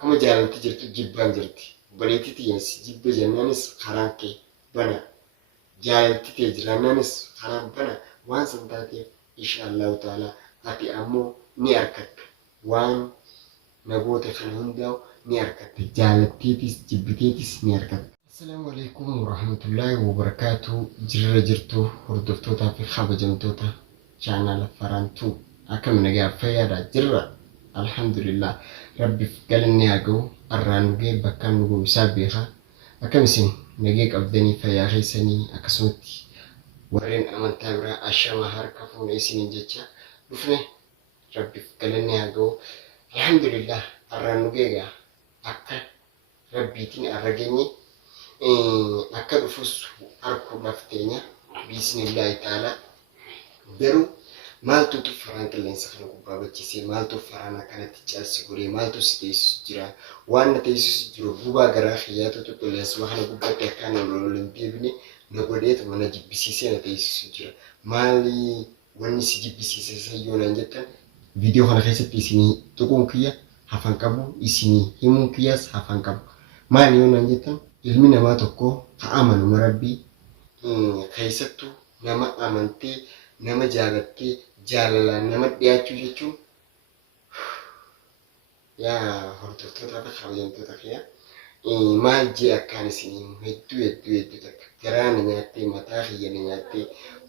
akkuma jaalalti jirtu jibbaan jirti. Baleetti tiyyansi jibba jennaanis karaan kee bana. Jaalalti tee jiraannaanis karaan bana. Waan san taateef inshaallahu ta'ala ati ammoo ni argatta. Waan nagoota kana hundaa'u ni argatta. Jaalatteetis jibbiteetis ni argatta. Assalaamu alaikum warahmatullahi wabarakatuh. Jirra jirtu hordoftootaa fi kabajamtoota chaanaala Faraantuu akkam nagaa fayyaadha jirra. Alhamdulillah rabbiif galanni haa ga'u arraan nugee bakkaan nu ga'u isaa beeka. Akkam isin nagee qabdanii fayyaa keessanii akkasumatti warreen amantaa biraa ashama harka fuune isiniin jecha dhufne rabbiif galanni haa ga'u. Alhamdulillah arraan nugee gaa akka rabbiitiin arra geenye akka dhufus arguudhaaf teenya bismillaahi ta'ala. Garuu maaltu faraan qilleensa kana gubbaa bachisee maaltu faraan kanatti caalsi godhee maaltu si teessisu jira waan na teessisu jiru gubaa garaa xiyyaatutu qilleensa kana gubbaatti akkaan ololan deebine na godheetu mana jibbisiisee na teessisu jira. Maali wanni si jibbisiise sayyoonaan jettan viidiyoo kana keessatti isinii tuquun kiyya hafan qabu isinii himuun kiyyaas hafan qabu. Maali yoonaan jettan ilmi namaa tokko amanu rabbii keessattuu nama amantee nama jaalattee jaalalaan nama dhiyaachuu jechuun yaa hordoftoota fi kabajamtoota kiyya maal jee akkaan isinii hedduu takka garaa na nyaattee mataa kiyya na nyaattee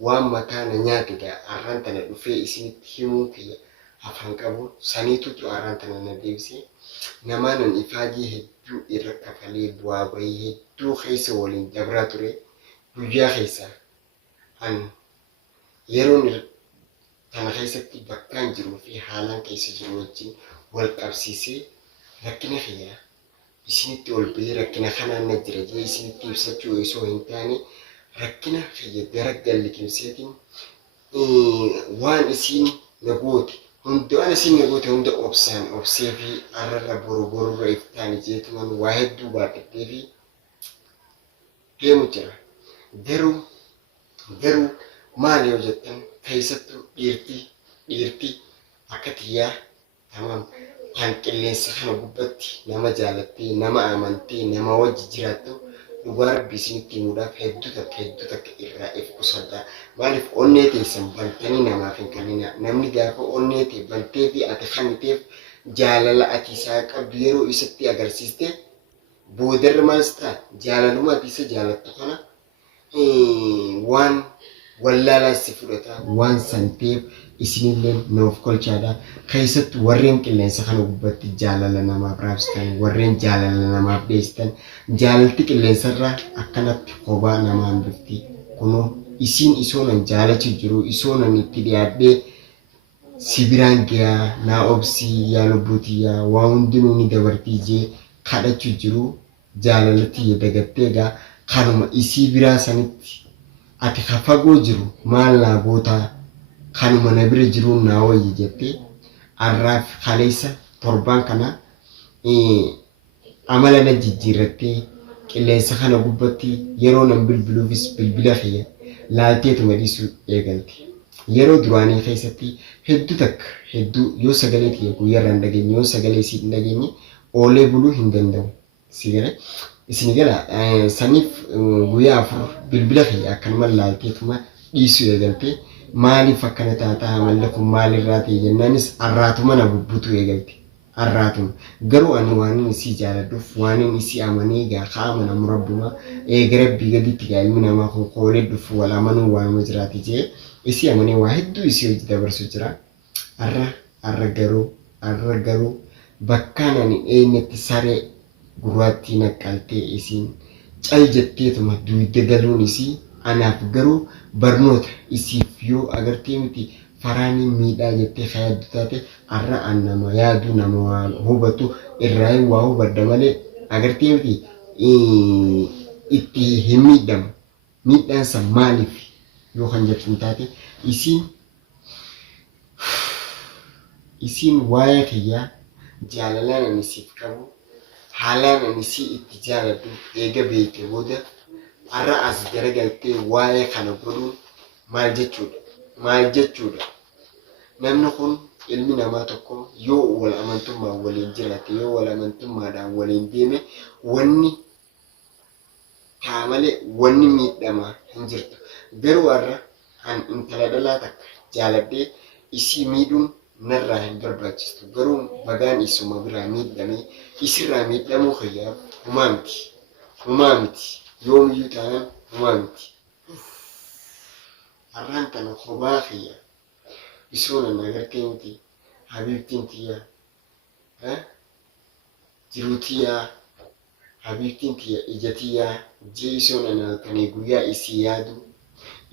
waan mataa na nyaate gaa arraan tana dhufee isinitti himuu kiyya hafan qabu saniitutu arraan tana na deebisee namaanan ifaajii hedduu irra kafalee bu'aa bahii hedduu keessa waliin dabraa ture guyyaa keessa an yeroon kana keessatti bakkaan jiruu fi haalaan keessa jiru wajjin wal qabsiisee rakkina kiyya isinitti ol bahee rakkina kanaan na jira jee isinitti ibsachuu osoo hin taane rakkina kiyya gara galliqimseetiin waan isiin na goote waan isiin na goote hunda obsee fi arrarra bororra iftaani jeetuman waa hedduu baadhattee fi deemu jira. Garuu maal yoo jettan keessattuu dhiirti akka tiyyaa tamam kan qilleensa kana gubbatti nama jaalattee nama amantee nama wajji jiraattu dhugaa rabbii isinitti himuudhaaf hedduu takka irraa if qusadhaa. Maaliif onnee teessan bantanii namaaf hin kennina. Namni gaafa onnee tee bantee fi ati kanniteef jaalala ati isaa qabdu yeroo isatti agarsiiste boodarra maalis ta'a jaalaluma ati isa jaalattu kana waan wallaalaa si fudhata waan santeef isinillee noof kolchaadha. Keessattuu warreen qilleensa kana gubbatti jaalala namaaf raabsitan warreen jaalala namaaf dhiyeessitan jaalalti qilleensarraa akkanatti kophaa namaan dhufti. Kunoo isiin isoonan jaalachuu jiru isoonan itti dhiyaadhee si biraan gayaa naa obsii yaa lubbuutii yaa waa hundinuu ni dabartii jee kadhachuu jiru jaalalatti dagattee gaa kanuma isii biraa sanitti ati fagoo jiru maal naa gootaa kanuma na bira jiruun naa wayyi jettee arraaf kaleessa torbaan kana amala na jijjiirrattee qilleensa kana gubbatti yeroo nan bilbiluufis bilbila kiyya laalteetuma dhiisuu eegalte. Yeroo duraanii keessatti hedduu yoo sagalee kiyya guyyaarraa hin dhageenye yoo sagalee isii hin dhageenye oolee buluu hin danda'u. Isin gala saniif guyyaa 4 bilbila kiyya akkanuma laalteetuma dhiisuu eegalte. Maaliif akkana taataa amalli kun maalirraa ta'e jennaanis arraatuma na bubbutuu eegalte. Arraatuma garuu ani waan isii jaaladhuuf waan isii amanee gaa kaa'ama rabbuma eega rabbii gaditti gaa ilmi namaa kun koolee dhufu wal amanuu waanuma jiraate jee isii amanee waa hedduu isii hojii dabarsu jira. Arra garuu bakkaan ani eenyatti saree gurraattii naqqaltee isiin cal jetteetuma duwidda galuun isii anaaf garuu barnoota isiif yoo agartee miti faraanii miidhaa jettee fayyaddu taate arra an nama yaadu nama waan hubatu irraa waa hubadda malee agartee miti itti hin miidhamu. Miidhaan san maaliif yoo kan jettu taate isiin waa'ee kiyyaa jaalalaan ani siif qabu haalaan ani si itti jaaladhu eega beekte booda arra as garagaltee waa'ee kana godhuun maal jechuudha? Namni kun ilmi namaa tokko yoo wal amantummaa waliin jiraate yoo wal amantummaadhaan waliin deeme wanni taamale wanni miidhama hin jirtu. Garuu har'a an intala dhalaa takka jaaladhee isii miidhuun narraa hin barbaachistu. Garuu bagaan isuma biraa miidhamee isirraa miidhamuu kiyyaaf humaa miti yoomiyyuu taanaan humaa miti. Har'aan kana kophaa kiyya isoonan agartee miti habiibtiin tiyyaa jiruu tiyyaa habiibtiin tiyya ija tiyyaa jee isoonan halkanii guyyaa isii yaadu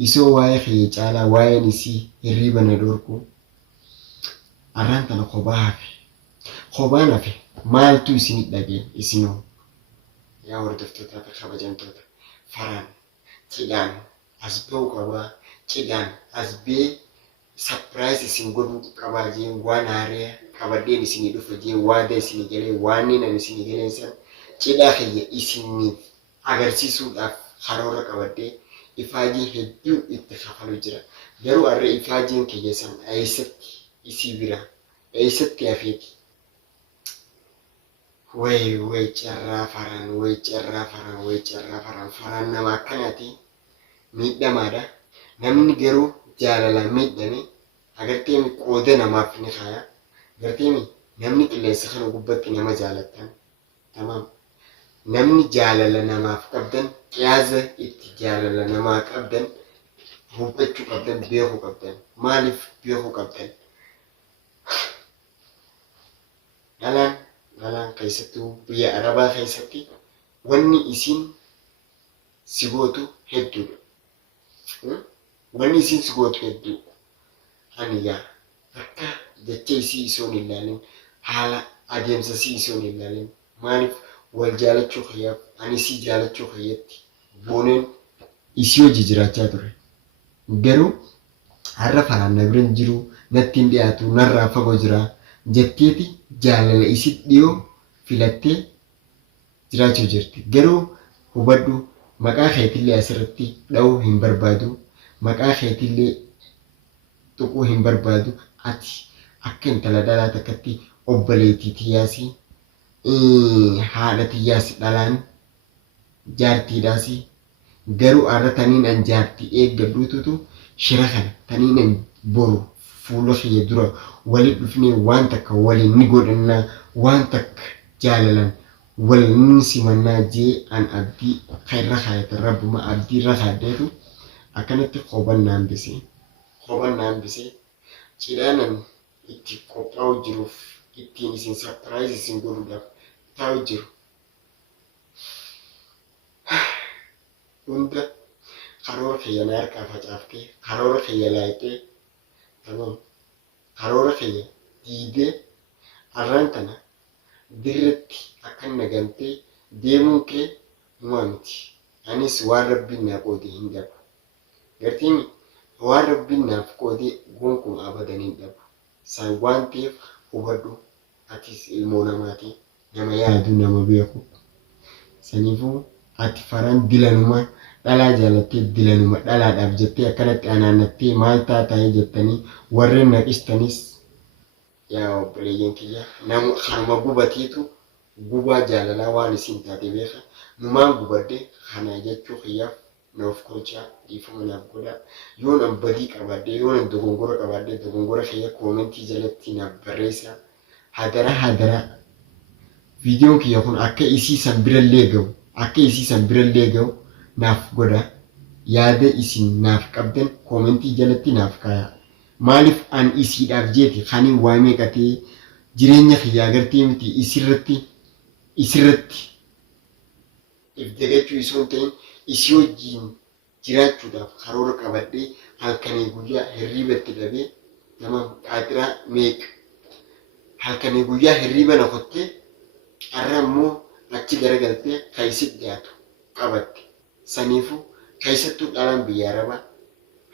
isoo waa'ee kiyya caalaa waa'een isii hirriiba na dhorku. Har'aan kana kophaan hafe maaltu isinit dhagee isinoo yaa hordoftoota kabajamtoota faraan cidhaan as ba'u qabaa cidhaan as ba'ee surprise isin godhuu qabaa jee waan haaraa qabadheen isinii dhufa jee waada isinii galee waan nan isinii galeen san cidhaa kiyya isiniif agarsiisuudhaaf karoora qabadhee ifaajii hedduu itti kafalu jira. Garuu har'a ifaajiin kiyya san eessatti isii bira eessatti hafeeti. Way carraa faraan faraan nama akkanaati miidhamaadha. Namni garuu jaalalaan miidhame agartee qooda namaaf ni kaaya. Agartee namni qilleensa kana gubbatti nama jaalattan tamam. Namni jaalala namaaf qabdan qiyaaza itti jaalala namaa qabdan hubachuu qabdan beekuu qabdan. Maaliif beekuu qabdan? Dhalaan keessattuu biyya Arabaa keessatti wanni isin si gootu hedduudha. Wanni isin si gootu hedduudha. Ani yaa akka jecha isii isoon hin ilaalin haala adeemsa isii isoon hin ilaalin maaliif wal jaalachuu kiyyaaf ani isii jaalachuu kiyyatti booneen isii hojii jiraachaa ture. Garuu har'a faraan na bira hin jiru natti hin dhiyaatu narraa fagoo jira jetteeti jaalala isit dhiyoo filattee jiraachuu jirti. Garuu hubadhu maqaa keetillee asirratti dha'uu hin barbaadu. Maqaa keetillee tuquu hin barbaadu. Ati akka intala dhalaa takkatti obboleettii tiyyaasii haadha tiyyaasi dhalaan jaartiidhaasi. Garuu har'a taniin an jaartii eeggadhuututu shira kana taniin an boru fuula kiyya dura waliin dhufnee waan takka waliin ni godhannaa waan takka jaalalan waliin simannaa jee an abdii irra kaayatan rabbuma abdii irra kaaddeetu akkanatti kophaan naan bisee cidhaanan itti qophaa'u jiruuf ittiin isin surprise isin godhuudhaaf taa'u jiru. Hunda karoora kiyya na harkaa facaaftee karoora kiyya laayitee tamam karoora kiyya diidee har'aan kana dirretti akka nagantee deemuun kee humaa miti. Anis waan rabbiin naaf qoodee hin dhabu. Gartiin waan rabbiin naaf qoodee gonkuun abadan hin dhabu. San waan ta'eef hubadhu atis ilmoo namaati nama yaadu nama beeku. Saniifuu ati faraan dilanuma dhalaa jaalattee dilanuma dhalaadhaaf jettee akkanatti anaannattee maal taatee jettanii warreen naqistanis yaa obboleeyyan kiyya nama kanuma gubateetu gubaa jaalalaa waan isin taate beeka. Numaan gubadde kana jechuu kiyyaaf naaf kolchaa dhiifama naaf godhaa. Yoon an badii qabaadde yoon an dogongora qabaadde dogongora kiyya koomentii jalatti naaf barreessaa. Hadara viidiyoon kiyya kun akka isii san birallee ga'u naaf godha. Yaada isin naaf qabdan koomentii jalatti naaf kaayaa. Maaliif an isiidhaaf jeeti kanii waa meeqatee jireenya kiyya agartee miti isirratti if dagachuu isoo hin ta'in isii wajjin jiraachuudhaaf karoora qabadhee halkanii guyyaa hirriibatti dhabee nama qaaxiraa meeqa halkanii guyyaa hirriiba na kottee har'a immoo achi garagaltee kan isit dhiyaatu qabatte. Saniifuu keessattuu dhalaan biyya Arabaa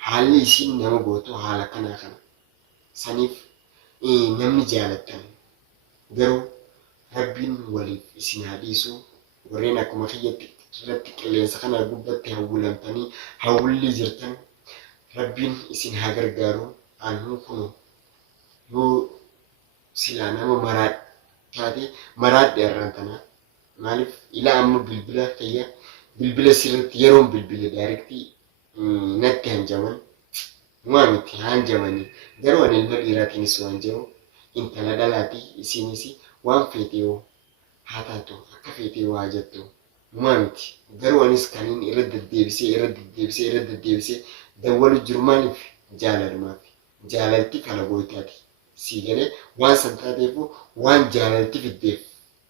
haalli isiin nama gootu haala kana. Saniif namni jaalattan garuu rabbiin waliif isin haa dhiisu. Warreen akkuma kiyyatti irratti qilleensa kana gubbatti hawwilamtanii hawwillee jirtan rabbiin isin haa gargaaru. Anuu kun yoo silaa nama maraadha taate maraadha irraan tana maaliif ilaa amma bilbila sirriitti yeroon bilbile daarektii natti hanjaman waa miti hanjamanii garuu ani ilma dhiiraatiinis waan jiru intala dhalaati isiinis waan feetee haa taatu akka feetee waa jettu waa miti garuu anis kaniin irra deddeebisee dawwalu jiru maaliif jaalalumaaf jaalalti kala gootaati sii galee waan san taateef waan jaalalti fiddeef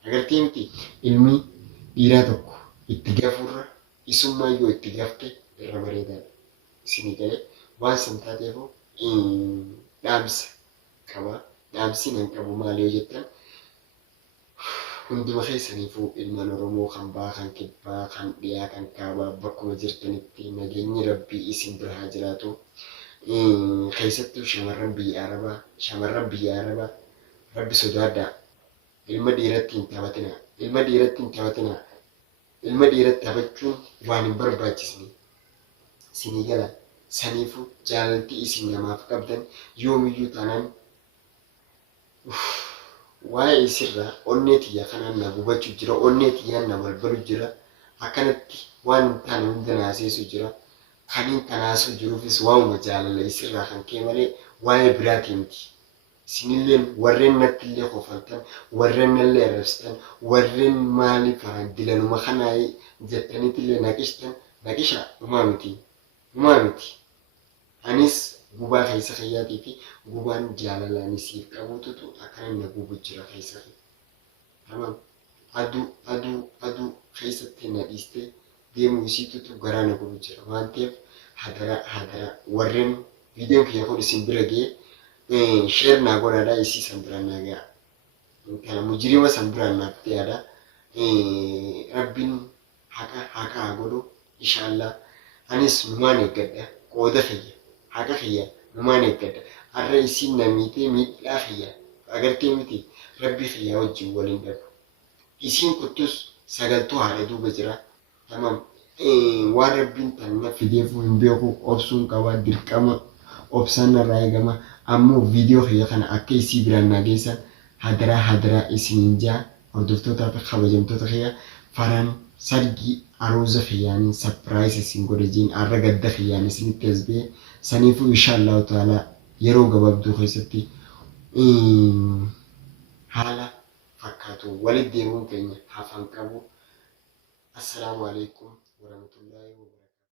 agartee miti ilmi dhiiraa tokko itti gafurra isummaa yoo itti gafte irra bareedaadha isinii galee waan san taateef dhaamsa qaba dhaamsi nan qabu maal yoo jettan hunduma keessaniifuu ilmaan Oromoo kan bahaa kan kibbaa kan dhiyaa kan kaabaa bakkuma jirtanitti nageenyi rabbii isin bira haa jiraatu. Keessattuu shamarran biyya Arabaa rabbi sodaadhaa ilma dhiiratti hin taphatinaa ilma dhiiratti taphachuun waan hin barbaachisne isinii gala saniifuu jaalaltii isin namaaf qabdan yoomiyyuu taanaan waa'ee isirraa onnee tiyyaa kanaan na gubachuu jira onnee tiyyaan na balbalu jira akkanatti waan taane hunda naaseesu jira kaniin kanaasuu jiruufis waa'uma jaalala isirraa kan kee malee waa'ee biraatii miti isinilleen warreen nattillee kofaltan warreen nallee arrabsitan warreen maaliif faraan dilanuma kanaa jettaniitillee naqisha umaa miti anis gubaa keessa fayyaatii fi gubaan jaalalaan siif qabuututu akkana na gubu jira keessa tamam aduu keessatti na dhiistee deemuu isiitutu garaa na gubu jira waan ta'eef hadara warreen viidiyoon kiyya kun isin bira ga'e sheer naa godhaadhaa isii san biraan naa ga'a kana mujirima san biraan naaf ta'aadha rabbiin haqa haa godhu inshaallah anis numaan eeggadha qooda fayya haqa fayya numaan eeggadha har'a isiin na miitee miidhaa fayya agartee miti rabbi fayyaa wajjin waliin dhabu isiin kuttus sagaltuu haadha duuba jira tamam waan rabbiin tan na fideefuu hin beeku obsuun qabaa dirqama obsaan narraa eegama ammoo viidiyoo fayya kana akka isii biraan naa geessan hadaraa isiniin jaa hordoftootaa fi kabajamtoota fayya faraan sargii aruuza fayyaanii sapiraayis isin godhe jiin arra gadda fayyaanii isinitti as ba'e saniifuu inshaallahu ta'ala yeroo gabaabduu keessatti haala fakkaatu walitti deemuun keenya hafan qabu. Assalaamu alaikum warahmatullahi wabarakatuh.